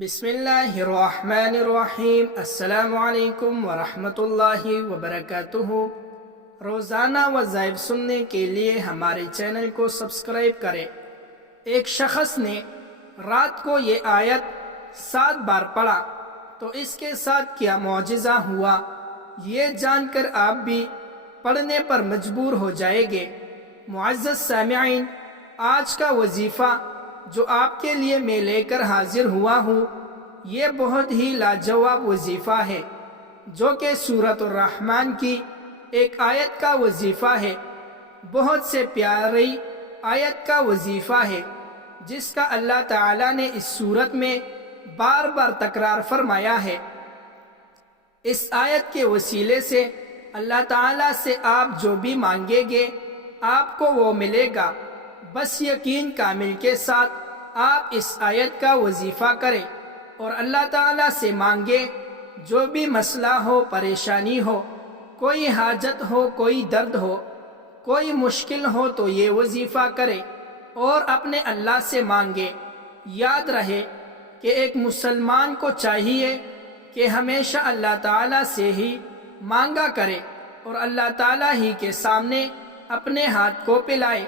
بسم اللہ الرحمن الرحیم۔ السلام علیکم ورحمۃ اللہ وبرکاتہ۔ روزانہ وظائف سننے کے لیے ہمارے چینل کو سبسکرائب کریں۔ ایک شخص نے رات کو یہ آیت 7 بار پڑھا تو اس کے ساتھ کیا معجزہ ہوا، یہ جان کر آپ بھی پڑھنے پر مجبور ہو جائیں گے۔ معزز سامعین، آج کا وظیفہ جو آپ کے لیے میں لے کر حاضر ہوا ہوں، یہ بہت ہی لاجواب وظیفہ ہے، جو کہ سورۃ الرحمن کی ایک آیت کا وظیفہ ہے۔ بہت سے پیاری آیت کا وظیفہ ہے، جس کا اللہ تعالیٰ نے اس سورت میں بار بار تکرار فرمایا ہے۔ اس آیت کے وسیلے سے اللہ تعالیٰ سے آپ جو بھی مانگیں گے آپ کو وہ ملے گا۔ بس یقین کامل کے ساتھ آپ اس آیت کا وظیفہ کریں اور اللہ تعالیٰ سے مانگیں۔ جو بھی مسئلہ ہو، پریشانی ہو، کوئی حاجت ہو، کوئی درد ہو، کوئی مشکل ہو تو یہ وظیفہ کریں اور اپنے اللہ سے مانگیں۔ یاد رہے کہ ایک مسلمان کو چاہیے کہ ہمیشہ اللہ تعالیٰ سے ہی مانگا کرے اور اللہ تعالیٰ ہی کے سامنے اپنے ہاتھ کو پھیلائے،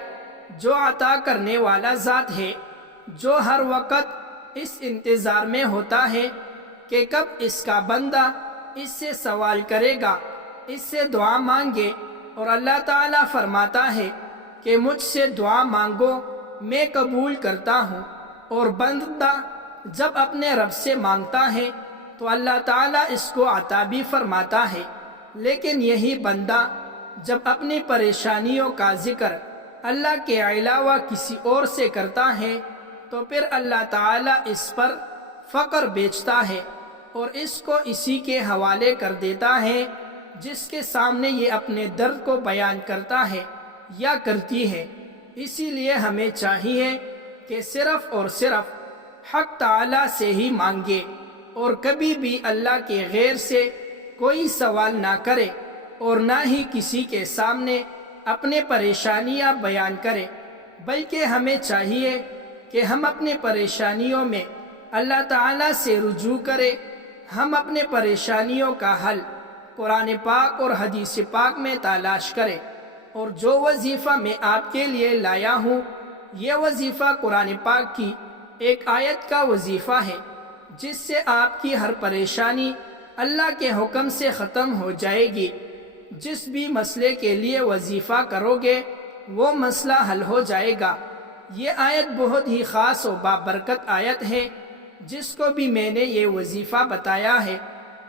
جو عطا کرنے والا ذات ہے، جو ہر وقت اس انتظار میں ہوتا ہے کہ کب اس کا بندہ اس سے سوال کرے گا، اس سے دعا مانگے۔ اور اللہ تعالیٰ فرماتا ہے کہ مجھ سے دعا مانگو، میں قبول کرتا ہوں۔ اور بندہ جب اپنے رب سے مانگتا ہے تو اللہ تعالیٰ اس کو عطا بھی فرماتا ہے، لیکن یہی بندہ جب اپنی پریشانیوں کا ذکر اللہ کے علاوہ کسی اور سے کرتا ہے تو پھر اللہ تعالیٰ اس پر فقر بیچتا ہے اور اس کو اسی کے حوالے کر دیتا ہے جس کے سامنے یہ اپنے درد کو بیان کرتا ہے یا کرتی ہے۔ اسی لیے ہمیں چاہیے کہ صرف اور صرف حق تعالیٰ سے ہی مانگے اور کبھی بھی اللہ کے غیر سے کوئی سوال نہ کرے اور نہ ہی کسی کے سامنے اپنے پریشانیاں بیان کرے، بلکہ ہمیں چاہیے کہ ہم اپنے پریشانیوں میں اللہ تعالیٰ سے رجوع کریں۔ ہم اپنے پریشانیوں کا حل قرآن پاک اور حدیث پاک میں تلاش کریں۔ اور جو وظیفہ میں آپ کے لیے لایا ہوں، یہ وظیفہ قرآن پاک کی ایک آیت کا وظیفہ ہے، جس سے آپ کی ہر پریشانی اللہ کے حکم سے ختم ہو جائے گی۔ جس بھی مسئلے کے لیے وظیفہ کرو گے وہ مسئلہ حل ہو جائے گا۔ یہ آیت بہت ہی خاص و بابرکت آیت ہے۔ جس کو بھی میں نے یہ وظیفہ بتایا ہے،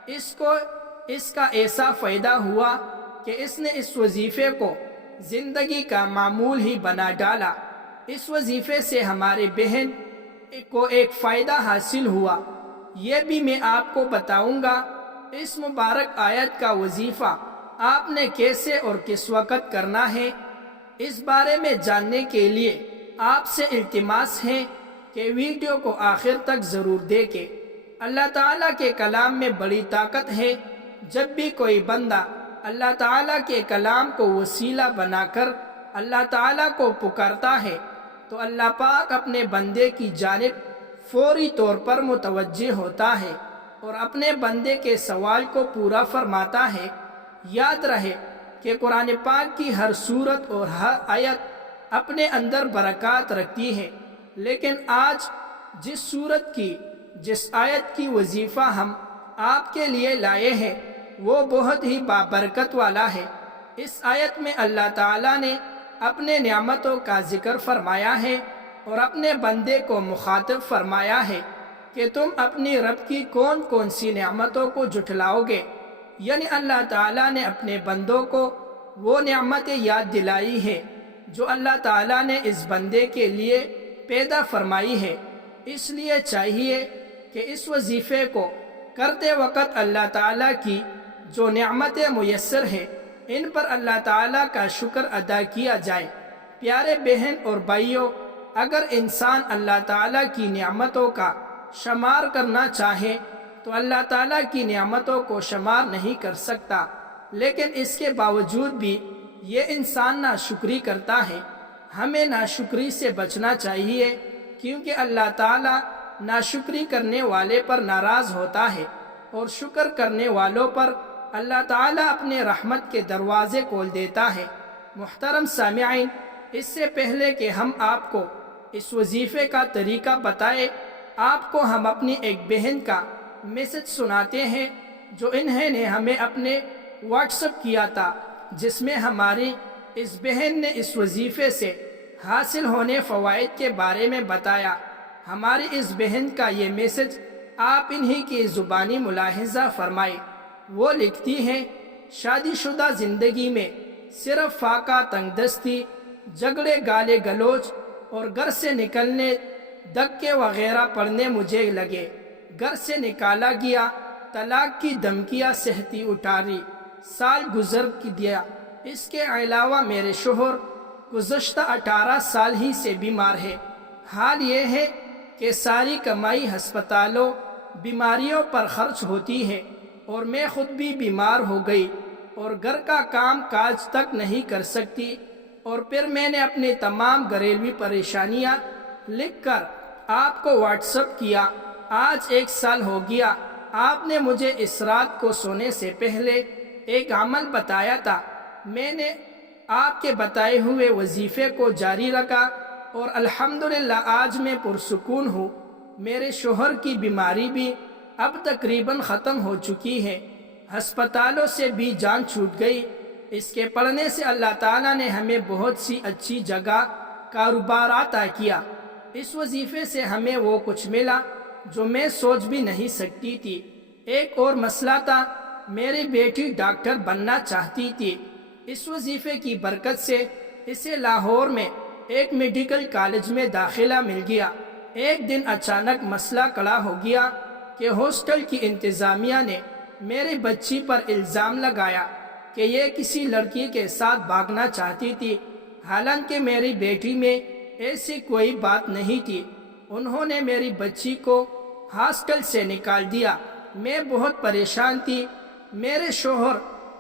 اس کا ایسا فائدہ ہوا کہ اس نے اس وظیفے کو زندگی کا معمول ہی بنا ڈالا۔ اس وظیفے سے ہمارے بہن کو ایک فائدہ حاصل ہوا، یہ بھی میں آپ کو بتاؤں گا۔ اس مبارک آیت کا وظیفہ آپ نے کیسے اور کس وقت کرنا ہے، اس بارے میں جاننے کے لیے آپ سے التماس ہے کہ ویڈیو کو آخر تک ضرور دیکھیں۔ اللہ تعالیٰ کے کلام میں بڑی طاقت ہے۔ جب بھی کوئی بندہ اللہ تعالیٰ کے کلام کو وسیلہ بنا کر اللہ تعالیٰ کو پکارتا ہے تو اللہ پاک اپنے بندے کی جانب فوری طور پر متوجہ ہوتا ہے اور اپنے بندے کے سوال کو پورا فرماتا ہے۔ یاد رہے کہ قرآن پاک کی ہر سورت اور ہر آیت اپنے اندر برکات رکھتی ہے، لیکن آج جس سورت کی جس آیت کی وظیفہ ہم آپ کے لیے لائے ہیں وہ بہت ہی بابرکت والا ہے۔ اس آیت میں اللہ تعالیٰ نے اپنے نعمتوں کا ذکر فرمایا ہے اور اپنے بندے کو مخاطب فرمایا ہے کہ تم اپنی رب کی کون کون سی نعمتوں کو جھٹلاؤ گے۔ یعنی اللہ تعالیٰ نے اپنے بندوں کو وہ نعمتیں یاد دلائی ہے جو اللہ تعالیٰ نے اس بندے کے لیے پیدا فرمائی ہے۔ اس لیے چاہیے کہ اس وظیفے کو کرتے وقت اللہ تعالیٰ کی جو نعمتیں میسر ہیں ان پر اللہ تعالیٰ کا شکر ادا کیا جائے۔ پیارے بہن اور بھائیوں، اگر انسان اللہ تعالیٰ کی نعمتوں کا شمار کرنا چاہے تو اللہ تعالیٰ کی نعمتوں کو شمار نہیں کر سکتا، لیکن اس کے باوجود بھی یہ انسان ناشکری کرتا ہے۔ ہمیں ناشکری سے بچنا چاہیے، کیونکہ اللہ تعالیٰ ناشکری کرنے والے پر ناراض ہوتا ہے اور شکر کرنے والوں پر اللہ تعالیٰ اپنے رحمت کے دروازے کھول دیتا ہے۔ محترم سامعین، اس سے پہلے کہ ہم آپ کو اس وظیفے کا طریقہ بتائیں، آپ کو ہم اپنی ایک بہن کا میسج سناتے ہیں جو انہوں نے ہمیں اپنے واٹس ایپ کیا تھا، جس میں ہماری اس بہن نے اس وظیفے سے حاصل ہونے فوائد کے بارے میں بتایا۔ ہماری اس بہن کا یہ میسج آپ انہی کی زبانی ملاحظہ فرمائیں۔ وہ لکھتی ہیں، شادی شدہ زندگی میں صرف فاقہ تنگ دستی، جھگڑے گالے گلوچ اور گھر سے نکلنے دھکے وغیرہ پڑنے مجھے لگے۔ گھر سے نکالا گیا، طلاق کی دھمکیاں سہتی اٹھاری، سال گزر دیا۔ اس کے علاوہ میرے شوہر گزشتہ 18 سال ہی سے بیمار ہے۔ حال یہ ہے کہ ساری کمائی ہسپتالوں، بیماریوں پر خرچ ہوتی ہے اور میں خود بھی بیمار ہو گئی اور گھر کا کام کاج تک نہیں کر سکتی، اور پھر میں نے اپنی تمام گھریلوی پریشانیاں لکھ کر آپ کو واٹس ایپ کیا۔ آج 1 سال ہو گیا۔ آپ نے مجھے اس رات کو سونے سے پہلے ایک عمل بتایا تھا۔ میں نے آپ کے بتائے ہوئے وظیفے کو جاری رکھا اور الحمدللہ آج میں پرسکون ہوں۔ میرے شوہر کی بیماری بھی اب تقریباً ختم ہو چکی ہے، ہسپتالوں سے بھی جان چھوٹ گئی۔ اس کے پڑھنے سے اللہ تعالیٰ نے ہمیں بہت سی اچھی جگہ کاروبار عطا کیا۔ اس وظیفے سے ہمیں وہ کچھ ملا جو میں سوچ بھی نہیں سکتی تھی۔ ایک اور مسئلہ تھا، میری بیٹی ڈاکٹر بننا چاہتی تھی۔ اس وظیفے کی برکت سے اسے لاہور میں ایک میڈیکل کالج میں داخلہ مل گیا۔ ایک دن اچانک مسئلہ کھڑا ہو گیا کہ ہاسٹل کی انتظامیہ نے میری بچی پر الزام لگایا کہ یہ کسی لڑکی کے ساتھ بھاگنا چاہتی تھی، حالانکہ میری بیٹی میں ایسی کوئی بات نہیں تھی۔ انہوں نے میری بچی کو ہاسٹل سے نکال دیا۔ میں بہت پریشان تھی۔ میرے شوہر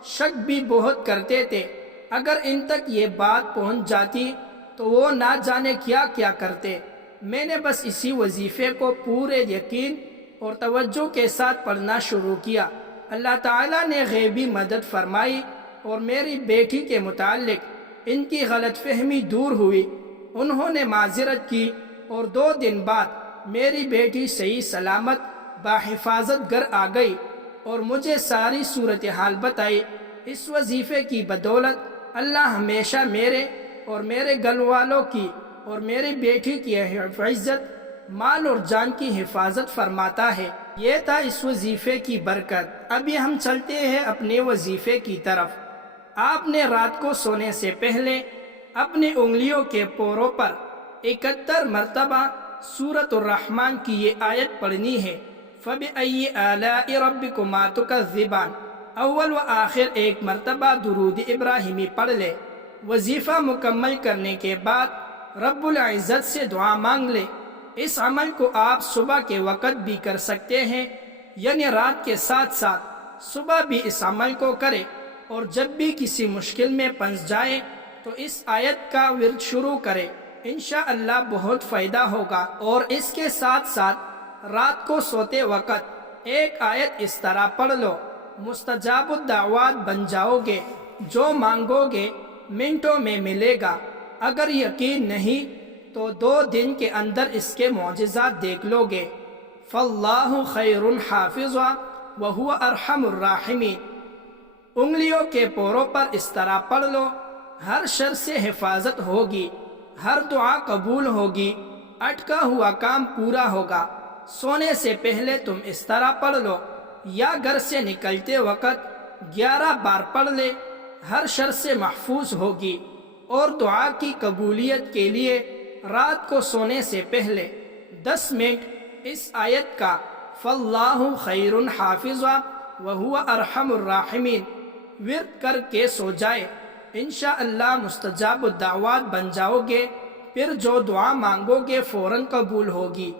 شک بھی بہت کرتے تھے، اگر ان تک یہ بات پہنچ جاتی تو وہ نہ جانے کیا کیا کرتے۔ میں نے بس اسی وظیفے کو پورے یقین اور توجہ کے ساتھ پڑھنا شروع کیا۔ اللہ تعالیٰ نے غیبی مدد فرمائی اور میری بیٹی کے متعلق ان کی غلط فہمی دور ہوئی۔ انہوں نے معذرت کی اور 2 دن بعد میری بیٹی صحیح سلامت بحفاظت گھر آ گئی اور مجھے ساری صورتحال بتائی۔ اس وظیفے کی بدولت اللہ ہمیشہ میرے اور میرے گھر والوں کی اور میری بیٹی کی عزت، مال اور جان کی حفاظت فرماتا ہے۔ یہ تھا اس وظیفے کی برکت۔ ابھی ہم چلتے ہیں اپنے وظیفے کی طرف۔ آپ نے رات کو سونے سے پہلے اپنی انگلیوں کے پوروں پر 71 مرتبہ سورۃ الرحمن کی یہ آیت پڑھنی ہے، فَبِأَيِّ آلَاءِ رَبِّكُمَا تُكَذِّبَانِ۔ اول و آخر 1 مرتبہ درود ابراہیمی پڑھ لے۔ وظیفہ مکمل کرنے کے بعد رب العزت سے دعا مانگ لے۔ اس عمل کو آپ صبح کے وقت بھی کر سکتے ہیں، یعنی رات کے ساتھ ساتھ صبح بھی اس عمل کو کرے، اور جب بھی کسی مشکل میں پھنس جائے تو اس آیت کا ورد شروع کرے، انشاءاللہ بہت فائدہ ہوگا۔ اور اس کے ساتھ ساتھ رات کو سوتے وقت ایک آیت اس طرح پڑھ لو، مستجاب الدعوات بن جاؤ گے، جو مانگو گے منٹوں میں ملے گا۔ اگر یقین نہیں تو 2 دن کے اندر اس کے معجزات دیکھ لو گے۔ فَاللَّهُ خَيْرٌ حَافِظًا وَهُوَ أَرْحَمُ الرَّاحِمِينَ۔ انگلیوں کے پوروں پر اس طرح پڑھ لو، ہر شر سے حفاظت ہوگی، ہر دعا قبول ہوگی، اٹکا ہوا کام پورا ہوگا۔ سونے سے پہلے تم اس طرح پڑھ لو، یا گھر سے نکلتے وقت 11 بار پڑھ لے، ہر شر سے محفوظ ہوگی۔ اور دعا کی قبولیت کے لیے رات کو سونے سے پہلے 10 منٹ اس آیت کا فَاللَّهُ خَيْرٌ حَافِظًا وَهُوَ أَرْحَمُ الرَّاحِمِينَ ورد کر کے سو جائے، انشاءاللہ مستجاب الدعوات بن جاؤ گے، پھر جو دعا مانگو گے فوراً قبول ہوگی۔